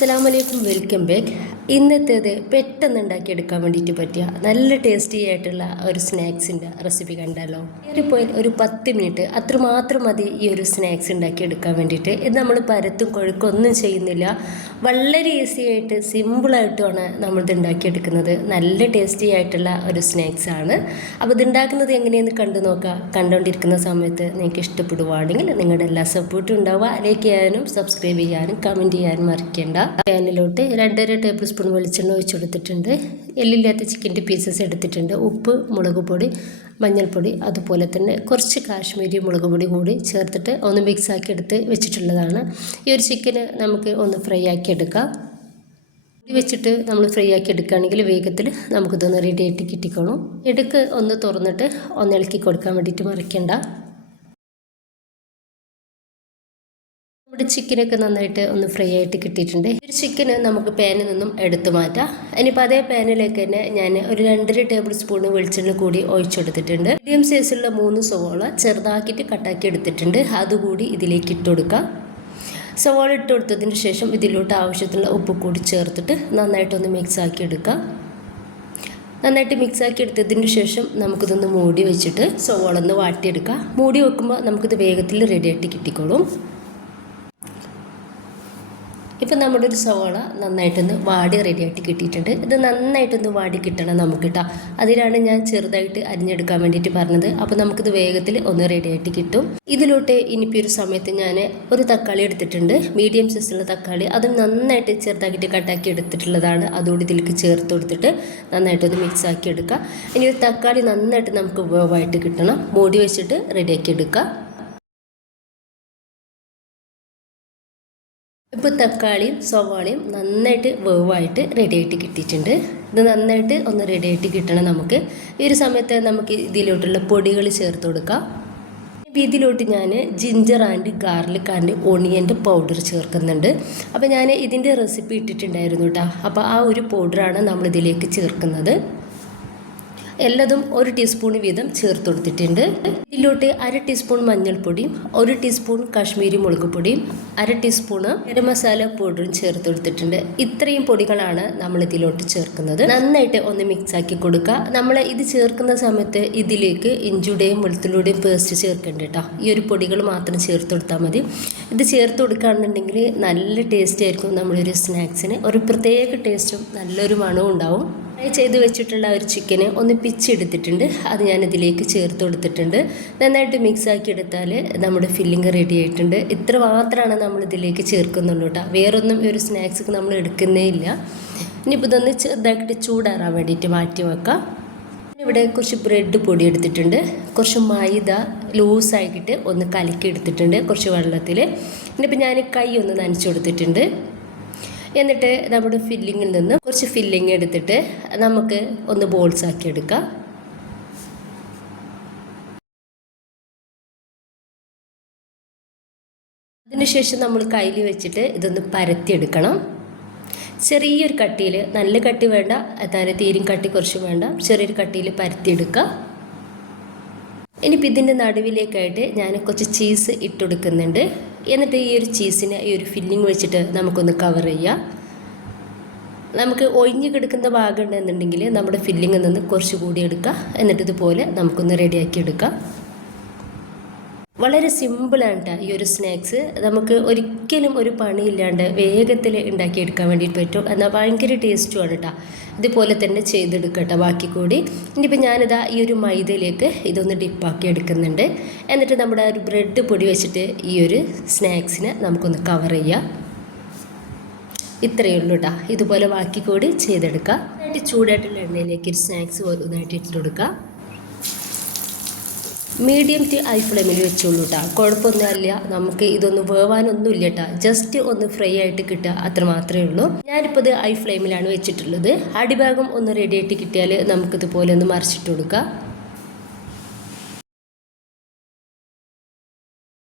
അസ്സാം വലൈക്കും welcome back. ഇന്നത്തേത് പെട്ടെന്ന് ഉണ്ടാക്കിയെടുക്കാൻ വേണ്ടിയിട്ട് പറ്റിയ നല്ല ടേസ്റ്റി ആയിട്ടുള്ള ഒരു സ്നാക്സിന്റെ റെസിപ്പി കണ്ടല്ലോ. പോയി ഒരു പത്ത് മിനിറ്റ് അത്രമാത്രം മതി ഈ ഒരു സ്നാക്സ് ഉണ്ടാക്കിയെടുക്കാൻ വേണ്ടിയിട്ട്. ഇത് നമ്മൾ പരത്തും കൊഴുക്കൊന്നും ചെയ്യുന്നില്ല. വളരെ ഈസി ആയിട്ട് സിമ്പിളായിട്ടുമാണ് നമ്മളിത് ഉണ്ടാക്കിയെടുക്കുന്നത്. നല്ല ടേസ്റ്റി ആയിട്ടുള്ള ഒരു സ്നാക്സ് ആണ്. അപ്പോൾ ഇത് ഉണ്ടാക്കുന്നത് എങ്ങനെയെന്ന് കണ്ടു നോക്കുക കണ്ടുകൊണ്ടിരിക്കുന്ന സമയത്ത് നിങ്ങൾക്ക് ഇഷ്ടപ്പെടുവാണെങ്കിൽ നിങ്ങളുടെ എല്ലാ സപ്പോർട്ടും ഉണ്ടാവുക. ലൈക്ക് ചെയ്യാനും സബ്സ്ക്രൈബ് ചെയ്യാനും കമന്റ് ചെയ്യാനും മറക്കേണ്ട. പാനിലോട്ട് രണ്ടര ടേബിൾ സ്പൂൺ വെളിച്ചെണ്ണ ഒഴിച്ചു കൊടുത്തിട്ടുണ്ട്. എല്ലില്ലാത്ത ചിക്കന്റെ പീസസ് എടുത്തിട്ടുണ്ട്. ഉപ്പ് മുളക് പൊടി മഞ്ഞൾപ്പൊടി അതുപോലെ തന്നെ കുറച്ച് കാശ്മീരി മുളക് പൊടി കൂടി ചേർത്തിട്ട് ഒന്ന് മിക്സ് ആക്കി എടുത്ത് വെച്ചിട്ടുള്ളതാണ്. ഈ ഒരു ചിക്കന് നമുക്ക് ഒന്ന് ഫ്രൈ ആക്കി എടുക്കാം. വെച്ചിട്ട് നമ്മൾ ഫ്രൈ ആക്കി എടുക്കുകയാണെങ്കിൽ വേഗത്തിൽ നമുക്കിതൊന്ന് റെഡി ആയിട്ട് കിട്ടിക്കോളും. എടുക്ക് ഒന്ന് തുറന്നിട്ട് ഒന്ന് ഇളക്കി കൊടുക്കാൻ വേണ്ടിയിട്ട് മറിക്കണ്ട. നമ്മുടെ ചിക്കനൊക്കെ നന്നായിട്ട് ഒന്ന് ഫ്രൈ ആയിട്ട് കിട്ടിയിട്ടുണ്ട്. ഒരു ചിക്കന് നമുക്ക് പാനിൽ നിന്നും എടുത്തു മാറ്റാം. ഇനിയിപ്പോൾ അതേ പാനിലേക്ക് തന്നെ ഞാൻ ഒരു രണ്ടര ടേബിൾ സ്പൂൺ വെളിച്ചെണ്ണ കൂടി ഒഴിച്ചെടുത്തിട്ടുണ്ട്. മീഡിയം സൈസിലുള്ള മൂന്ന് സവോള ചെറുതാക്കിയിട്ട് കട്ടാക്കി എടുത്തിട്ടുണ്ട്. അതുകൂടി ഇതിലേക്ക് ഇട്ട് കൊടുക്കാം. സവോള ഇട്ട് കൊടുത്തതിന് ശേഷം ഇതിലോട്ട് ആവശ്യത്തിനുള്ള ഉപ്പ് കൂടി ചേർത്തിട്ട് നന്നായിട്ടൊന്ന് മിക്സ് ആക്കി എടുക്കാം. നന്നായിട്ട് മിക്സ് ആക്കി എടുത്തതിന് ശേഷം നമുക്കിതൊന്ന് മൂടി വെച്ചിട്ട് സവോള ഒന്ന് വാട്ടിയെടുക്കാം. മൂടി വെക്കുമ്പോൾ നമുക്കിത് വേഗത്തിൽ റെഡിയായിട്ട് കിട്ടിക്കോളും. ഇപ്പം നമ്മുടെ ഒരു സവാള നന്നായിട്ടൊന്ന് വാടി റെഡിയായിട്ട് കിട്ടിയിട്ടുണ്ട്. ഇത് നന്നായിട്ടൊന്ന് വാടി കിട്ടണം നമുക്ക് കേട്ടോ അതിലാണ് ഞാൻ ചെറുതായിട്ട് അരിഞ്ഞെടുക്കാൻ വേണ്ടിയിട്ട് പറഞ്ഞത്. അപ്പോൾ നമുക്കിത് വേഗത്തിൽ ഒന്ന് റെഡിയായിട്ട് കിട്ടും. ഇതിലോട്ട് ഇനിയിപ്പോൾ ഒരു സമയത്ത് ഞാൻ ഒരു തക്കാളി എടുത്തിട്ടുണ്ട്. മീഡിയം സൈസുള്ള തക്കാളി. അത് നന്നായിട്ട് ചെറുതാക്കിയിട്ട് കട്ടാക്കി എടുത്തിട്ടുള്ളതാണ്. അതുകൂടി ഇതിലേക്ക് ചേർത്ത് കൊടുത്തിട്ട് നന്നായിട്ടൊന്ന് മിക്സ് ആക്കി എടുക്കുക ഇനി ഒരു തക്കാളി നന്നായിട്ട് നമുക്ക് വേവായിട്ട് കിട്ടണം. മൂടി വെച്ചിട്ട് റെഡിയാക്കി എടുക്കുക ഇപ്പോൾ തക്കാളിയും സവാളയും നന്നായിട്ട് വേവായിട്ട് റെഡിയായിട്ട് കിട്ടിയിട്ടുണ്ട്. ഇത് നന്നായിട്ട് ഒന്ന് റെഡിയായിട്ട് കിട്ടണം നമുക്ക്. ഈ ഒരു സമയത്ത് നമുക്ക് ഇതിലോട്ടുള്ള പൊടികൾ ചേർത്ത് കൊടുക്കാം. അപ്പോൾ ഇതിലോട്ട് ഞാൻ ജിഞ്ചർ ആൻഡ് ഗാർലിക് ആൻഡ് ഒണിയന്റെ പൗഡർ ചേർക്കുന്നുണ്ട്. അപ്പോൾ ഞാൻ ഇതിന്റെ റെസിപ്പി ഇട്ടിട്ടുണ്ടായിരുന്നു കേട്ടോ അപ്പോൾ ആ ഒരു പൗഡറാണ് നമ്മൾ ഇതിലേക്ക് ചേർക്കുന്നത്. എല്ലാതും ഒരു ടീസ്പൂൺ വീതം ചേർത്ത് കൊടുത്തിട്ടുണ്ട് ഇതിലോട്ട് അര ടീസ്പൂൺ മഞ്ഞൾപ്പൊടിയും ഒരു ടീസ്പൂൺ കാശ്മീരി മുളക് പൊടിയും അര ടീസ്പൂണ് ഗരം മസാല പൗഡറും ചേർത്ത് കൊടുത്തിട്ടുണ്ട് ഇത്രയും പൊടികളാണ് നമ്മൾ ഇതിലോട്ട് ചേർക്കുന്നത്. നന്നായിട്ട് ഒന്ന് മിക്സ് ആക്കി കൊടുക്കുക. നമ്മൾ ഇത് ചേർക്കുന്ന സമയത്ത് ഇതിലേക്ക് ഇഞ്ചിയുടെയും വെളുത്തുള്ളിയുടെയും പേസ്റ്റ് ചേർക്കേണ്ട കേട്ടോ. ഈ ഒരു പൊടികൾ മാത്രം ചേർത്ത് കൊടുത്താൽ മതി. ഇത് ചേർത്ത് കൊടുക്കുകയാണെന്നുണ്ടെങ്കിൽ നല്ല ടേസ്റ്റ് ആയിരിക്കും നമ്മളൊരു സ്നാക്സിന് ഒരു പ്രത്യേക ടേസ്റ്റും നല്ലൊരു മണവും ഉണ്ടാവും. ഫ്രൈ ചെയ്ത് വെച്ചിട്ടുള്ള ഒരു ചിക്കന് ഒന്ന് പിച്ചെടുത്തിട്ടുണ്ട്. അത് ഞാൻ ഇതിലേക്ക് ചേർത്ത് കൊടുത്തിട്ടുണ്ട്. നന്നായിട്ട് മിക്സ് ആക്കി എടുത്താൽ നമ്മുടെ ഫില്ലിങ് റെഡി ആയിട്ടുണ്ട്. ഇത്ര മാത്രമാണ് നമ്മൾ ഇതിലേക്ക് ചേർക്കുന്നുള്ളൂ കേട്ടോ വേറൊന്നും ഈ ഒരു സ്നാക്സ് നമ്മൾ എടുക്കുന്നേ ഇല്ല. ഇനിയിപ്പോൾ ഇതൊന്ന് ചെറുതാക്കിയിട്ട് ചൂടാറാൻ വേണ്ടിയിട്ട് മാറ്റി വെക്കാം. ഇവിടെ കുറച്ച് ബ്രെഡ് പൊടി എടുത്തിട്ടുണ്ട്. കുറച്ച് മൈദ ലൂസാക്കിയിട്ട് ഒന്ന് കലക്കി എടുത്തിട്ടുണ്ട് കുറച്ച് വെള്ളത്തിൽ ഇനിയിപ്പോൾ ഞാൻ കൈ ഒന്ന് നനച്ചു കൊടുത്തിട്ടുണ്ട്. എന്നിട്ട് നമ്മുടെ ഫില്ലിങ്ങിൽ നിന്ന് കുറച്ച് ഫില്ലിങ് എടുത്തിട്ട് നമുക്ക് ഒന്ന് ബോൾസ് ആക്കി എടുക്കാം. അതിനുശേഷം നമ്മൾ കയ്യിൽ വെച്ചിട്ട് ഇതൊന്ന് പരത്തിയെടുക്കണം ചെറിയൊരു കട്ടിയിൽ നല്ല കട്ടി വേണ്ട അതായത് തീരും കട്ടി കുറച്ച് വേണ്ട ചെറിയൊരു കട്ടിയിൽ പരത്തിയെടുക്കുക ഇനിയിപ്പോൾ ഇതിന്റെ നടുവിലേക്കായിട്ട് ഞാൻ കുറച്ച് ചീസ് ഇട്ടുകൊടുക്കുന്നുണ്ട് എന്നിട്ട് ഈ ഒരു ചീസിനെ ഈ ഒരു ഫില്ലിങ് വെച്ചിട്ട് നമുക്കൊന്ന് കവർ ചെയ്യാം. നമുക്ക് ഒഴിഞ്ഞു കിടക്കുന്ന ഭാഗം ഉണ്ടെന്നുണ്ടെങ്കിൽ നമ്മുടെ ഫില്ലിങ്ങിൽ നിന്ന് കുറച്ച് കൂടി എടുക്കുക എന്നിട്ട് ഇതുപോലെ നമുക്കൊന്ന് റെഡിയാക്കി എടുക്കാം. വളരെ സിമ്പിളാണ് കേട്ടോ ഈ ഒരു സ്നാക്സ് നമുക്ക് ഒരിക്കലും ഒരു പണിയില്ലാണ്ട് വേഗത്തിൽ ഉണ്ടാക്കിയെടുക്കാൻ വേണ്ടിയിട്ട് പറ്റും. എന്നാൽ ഭയങ്കര ടേസ്റ്റുമാണ് കേട്ടോ ഇതുപോലെ തന്നെ ചെയ്തെടുക്കട്ടെ ബാക്കി കൂടി. ഇനിയിപ്പോൾ ഞാനിതാ ഈ ഒരു മൈദയിലേക്ക് ഇതൊന്ന് ഡിപ്പാക്കി എടുക്കുന്നുണ്ട്. എന്നിട്ട് നമ്മുടെ ഒരു ബ്രെഡ് പൊടി വെച്ചിട്ട് ഈ ഒരു സ്നാക്സിനെ നമുക്കൊന്ന് കവർ ചെയ്യാം. ഇത്രയേ ഉള്ളൂ കേട്ടോ ഇതുപോലെ ബാക്കി കൂടി ചെയ്തെടുക്കുക ചൂടായിട്ടുള്ള എണ്ണയിലേക്ക് ഒരു സ്നാക്സ് ഓരോന്നായിട്ട് ഇട്ട് കൊടുക്കുക മീഡിയം ടു ഹൈ ഫ്ലെയിമിൽ വെച്ചോളൂ കേട്ടോ കുഴപ്പമൊന്നുമില്ല നമുക്ക് ഇതൊന്നും വേവാനൊന്നും ഇല്ല കേട്ടോ ജസ്റ്റ് ഒന്ന് ഫ്രൈ ആയിട്ട് കിട്ടുക അത്ര മാത്രമേ ഉള്ളൂ. ഞാനിപ്പോൾ ഇത് ഹൈ ഫ്ലെയിമിലാണ് വെച്ചിട്ടുള്ളത്. അടിഭാഗം ഒന്ന് റെഡി ആയിട്ട് കിട്ടിയാൽ നമുക്കിതുപോലെ ഒന്ന് മറിച്ചിട്ട് കൊടുക്കാം.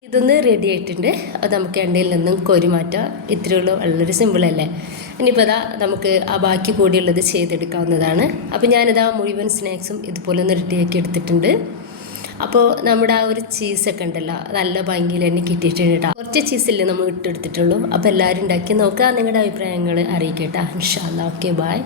ഇതൊന്ന് റെഡി ആയിട്ടുണ്ട്. അത് നമുക്ക് എണ്ണയിൽ നിന്നും കോരി മാറ്റാം. ഇത്രയുള്ളൂ വളരെ സിമ്പിളല്ലേ ഇനിയിപ്പോൾ അതാ നമുക്ക് ആ ബാക്കി കൂടിയുള്ളത് ചെയ്തെടുക്കാവുന്നതാണ്. അപ്പോൾ ഞാനിതാ മുഴുവൻ സ്നാക്സും ഇതുപോലെ ഒന്ന് റെഡിയാക്കി എടുത്തിട്ടുണ്ട്. അപ്പോൾ നമ്മുടെ ആ ഒരു ചീസൊക്കെ ഉണ്ടല്ലോ നല്ല ഭംഗിയിൽ തന്നെ കിട്ടിയിട്ടുണ്ട് കേട്ടോ കുറച്ച് ചീസല്ലേ നമ്മൾ ഇട്ടെടുത്തിട്ടുള്ളൂ അപ്പോൾ എല്ലാവരും ഉണ്ടാക്കി നോക്കുക നിങ്ങളുടെ അഭിപ്രായങ്ങൾ അറിയിക്കട്ടോ. ഇൻഷാല്ല ഓക്കെ ബായ്